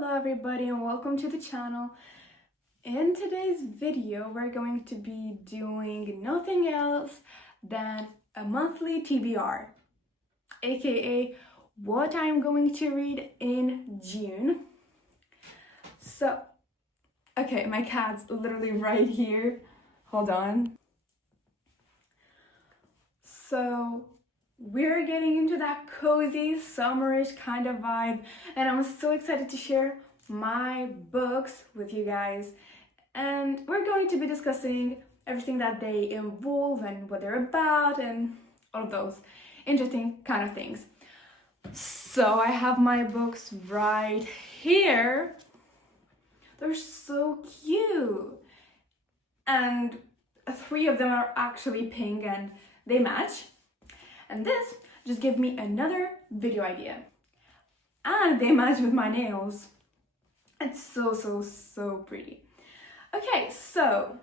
Hello everybody and welcome to the channel. In today's video we're going to be doing nothing else than a monthly TBR, aka what I'm going to read in June. So, okay, my cat's literally right here. Hold on. So, we're getting into that cozy, summerish kind of vibe, and I'm so excited to share my books with you guys. And we're going to be discussing everything that they involve and what they're about and all of those interesting kind of things. So I have my books right here. They're so cute. And 3 of them are actually pink and they match. And this just gave me another video idea. And they match with my nails. It's so pretty. Okay, so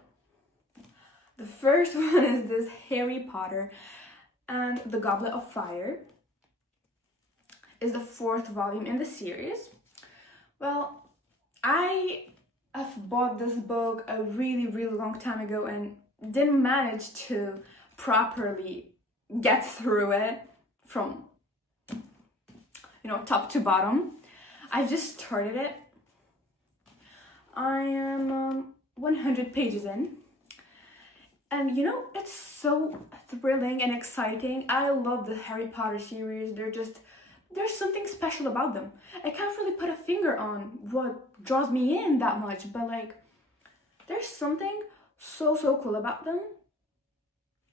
the first one is this Harry Potter and the Goblet of Fire. Is the 4th volume in the series. Well, I have bought this book a really long time ago and didn't manage to properly get through it from top to bottom. I just started it. I am 100 pages in, and it's so thrilling and exciting. I love the Harry Potter series. There's something special about them. I can't really put a finger on what draws me in that much, but there's something so cool about them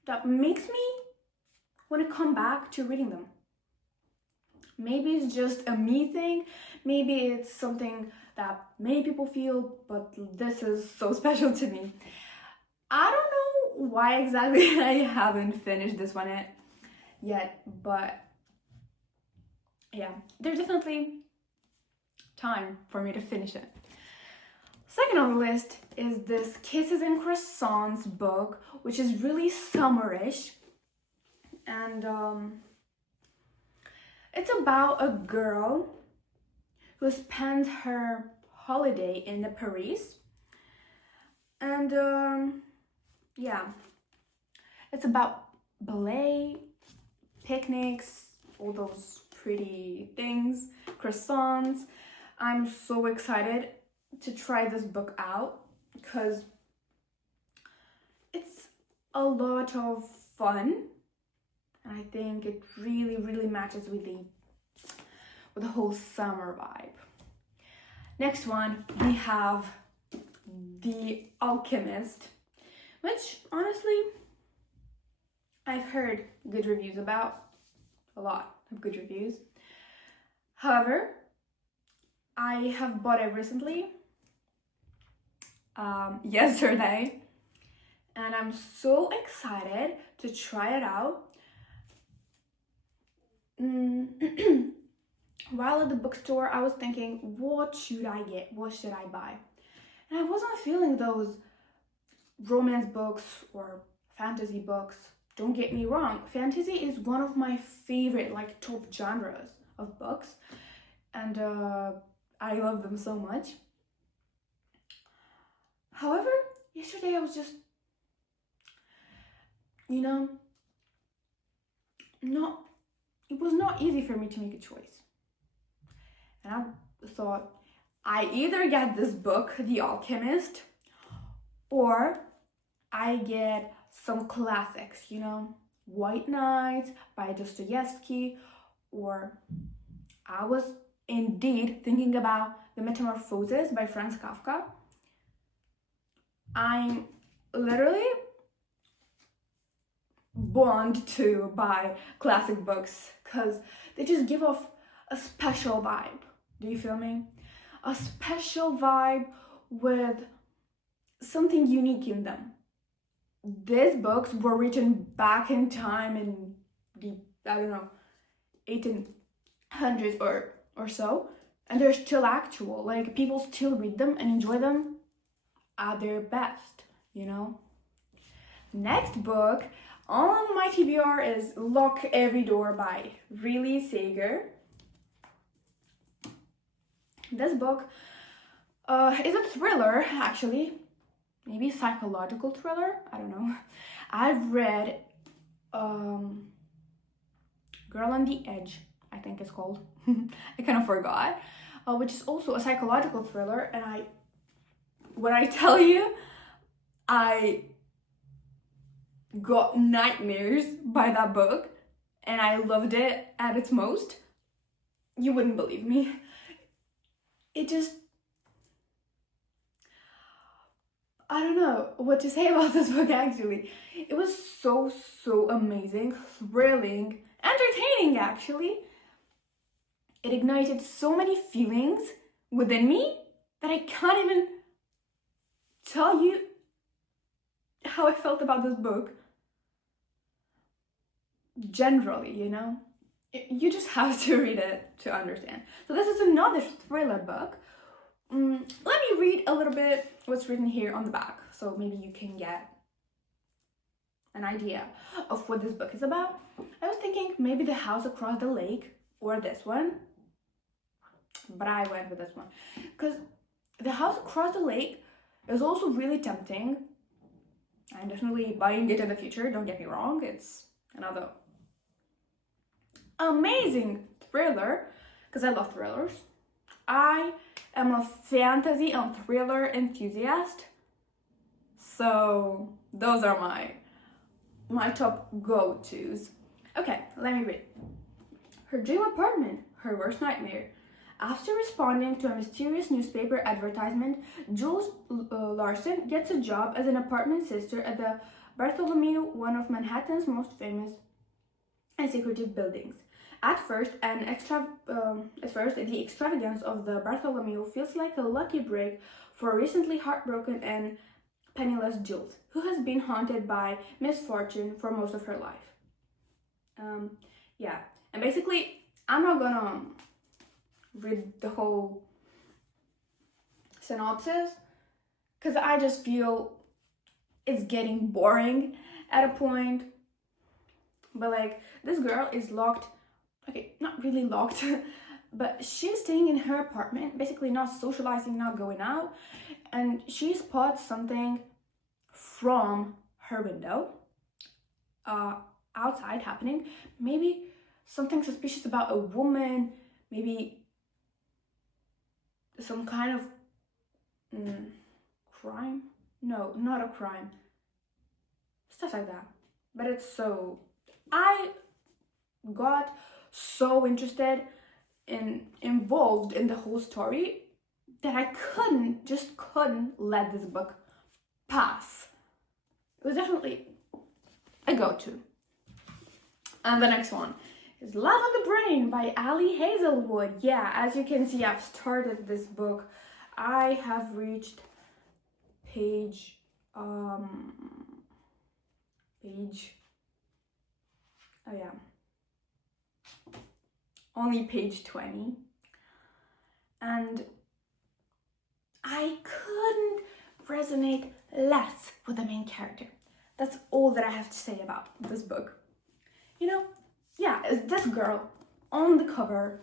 that makes me want to come back to reading them. Maybe it's just a me thing, maybe it's something that many people feel, but this is so special to me. I don't know why exactly I haven't finished this one yet, but yeah, there's definitely time for me to finish it. Second on the list is this Kisses and Croissants book, which is really summerish. And it's about a girl who spends her holiday in Paris. And yeah, it's about ballet, picnics, all those pretty things, croissants. I'm so excited to try this book out because it's a lot of fun. And I think it really matches with the whole summer vibe. Next one, we have The Alchemist, which honestly, I've heard good reviews about, a lot of good reviews. However, I have bought it recently, yesterday, and I'm so excited to try it out. While at the bookstore, I was thinking, what should I get? What should I buy? And I wasn't feeling those romance books or fantasy books. Don't get me wrong, fantasy is one of my favorite, top genres of books. And I love them so much. However, yesterday I was just, it was not easy for me to make a choice. And I thought, I either get this book, The Alchemist, or I get some classics, White Nights by Dostoevsky, or I was indeed thinking about The Metamorphosis by Franz Kafka. I'm literally born to buy classic books because they just give off a special vibe. Do you feel me? A special vibe with something unique in them. These books were written back in time in the, 1800s or so, and they're still actual. People still read them and enjoy them at their best, Next book on my TBR is Lock Every Door by Riley Sager. This book is a thriller, actually. Maybe psychological thriller? I don't know. I've read Girl on the Edge, I think it's called. I kind of forgot. Which is also a psychological thriller, and when I tell you, I got nightmares by that book, and I loved it at its most. You wouldn't believe me. It just, I don't know what to say about this book actually. It was so amazing, thrilling, entertaining actually. It ignited so many feelings within me that I can't even tell you how I felt about this book. Generally, you know, you just have to read it to understand. So this is another thriller book. Let me read a little bit what's written here on the back, so maybe you can get an idea of what this book is about. I was thinking maybe The House Across the Lake or this one, but I went with this one because The House Across the Lake is also really tempting. I'm definitely buying it in the future, don't get me wrong. It's another amazing thriller because I love thrillers. I am a fantasy and thriller enthusiast, so those are my top go-tos. Okay, let me read. Her dream apartment, her worst nightmare. After responding to a mysterious newspaper advertisement, Jules Larson gets a job as an apartment sister at the Bartholomew, one of Manhattan's most famous and secretive buildings. At first, the extravagance of the Bartholomew feels like a lucky break for recently heartbroken and penniless Jules, who has been haunted by misfortune for most of her life. Yeah, and basically, I'm not gonna read the whole synopsis because I just feel it's getting boring at a point. But like, this girl is locked. Okay, not really locked, but she's staying in her apartment, basically not socializing, not going out, and she spots something from her window outside happening. Maybe something suspicious about a woman, maybe some kind of crime. No, not a crime, stuff like that. But I got so interested and involved in the whole story that I couldn't let this book pass. It was definitely a go-to. And the next one is Love on the Brain by Ali Hazelwood. Yeah, as you can see, I've started this book. I have reached page only page 20, and I couldn't resonate less with the main character. That's all that I have to say about this book. You know, yeah, it's this girl on the cover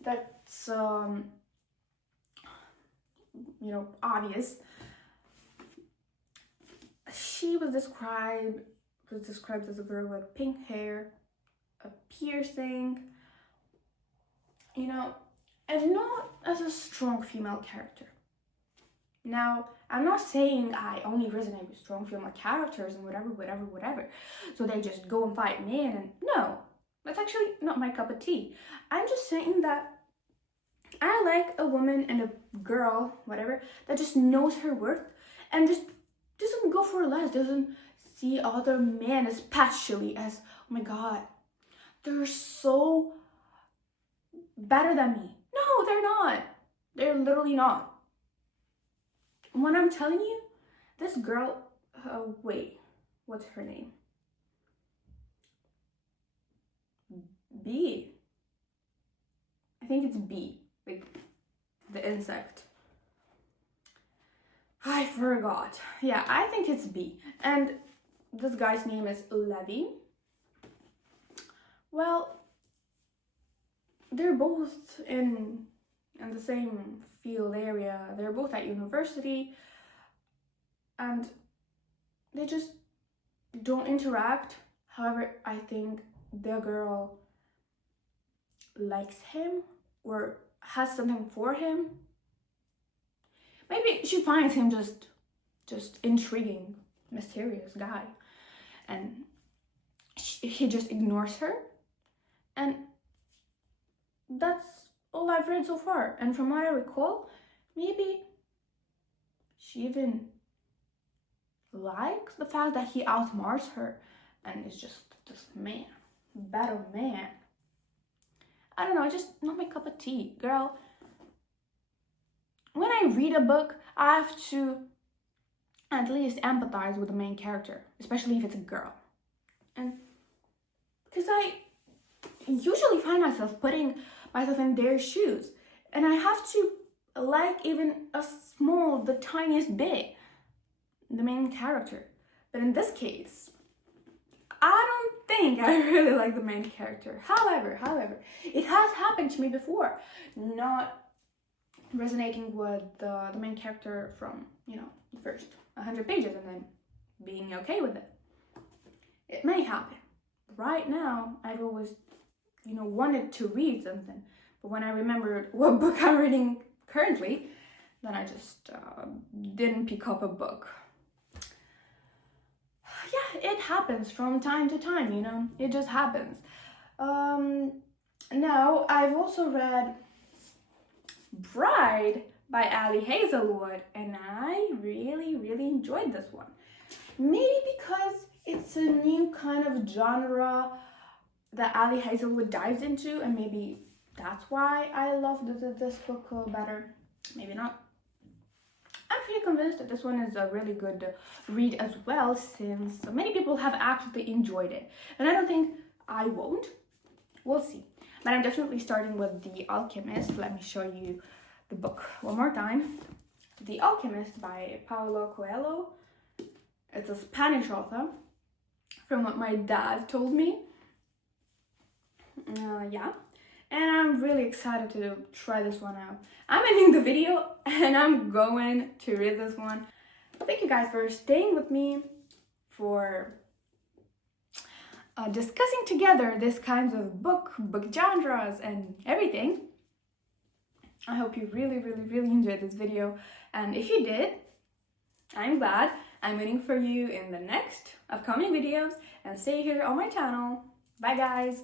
that's obvious. She was described as a girl with pink hair, a piercing, and not as a strong female character. Now, I'm not saying I only resonate with strong female characters and whatever, so they just go and fight men, and no, that's actually not my cup of tea. I'm just saying that I like a woman and a girl, whatever, that just knows her worth and just doesn't go for less, doesn't see other men especially as, oh my god, they're so better than me. No, they're not. They're literally not. When I'm telling you, this girl, wait, what's her name? B. I think it's B, like the insect. I forgot. Yeah, I think it's B. And this guy's name is Levi. Well, they're both in in the same field area. They're both at university, and they just don't interact. However, I think the girl likes him or has something for him. Maybe she finds him just intriguing, mysterious guy, and he just ignores her, and that's all I've read so far. And from what I recall, maybe she even likes the fact that he outsmarts her and is just this man, better man. I don't know, it's just not my cup of tea, girl. When I read a book, I have to at least empathize with the main character, especially if it's a girl. And because I usually find myself putting myself in their shoes, and I have to like even the tiniest bit, the main character. But in this case, I don't think I really like the main character. However, it has happened to me before, not resonating with the main character from, the first 100 pages and then being okay with it. It may happen. Right now, I've always, wanted to read something, but when I remembered what book I'm reading currently, then I just didn't pick up a book. Yeah, it happens from time to time, it just happens. Now, I've also read Bride by Ali Hazelwood, and I really, really enjoyed this one. Maybe because it's a new kind of genre that Ali Hazelwood dives into, and maybe that's why I loved this book better. Maybe not. I'm pretty convinced that this one is a really good read as well, since many people have actually enjoyed it. And I don't think I won't. We'll see. But I'm definitely starting with The Alchemist. Let me show you the book one more time. The Alchemist by Paulo Coelho. It's a Spanish author, from what my dad told me. Yeah. And I'm really excited to try this one out. I'm ending the video and I'm going to read this one. Thank you guys for staying with me, for discussing together this kinds of book genres and everything. I hope you really, really, really enjoyed this video. And if you did, I'm glad. I'm waiting for you in the next upcoming videos, and stay here on my channel. Bye guys!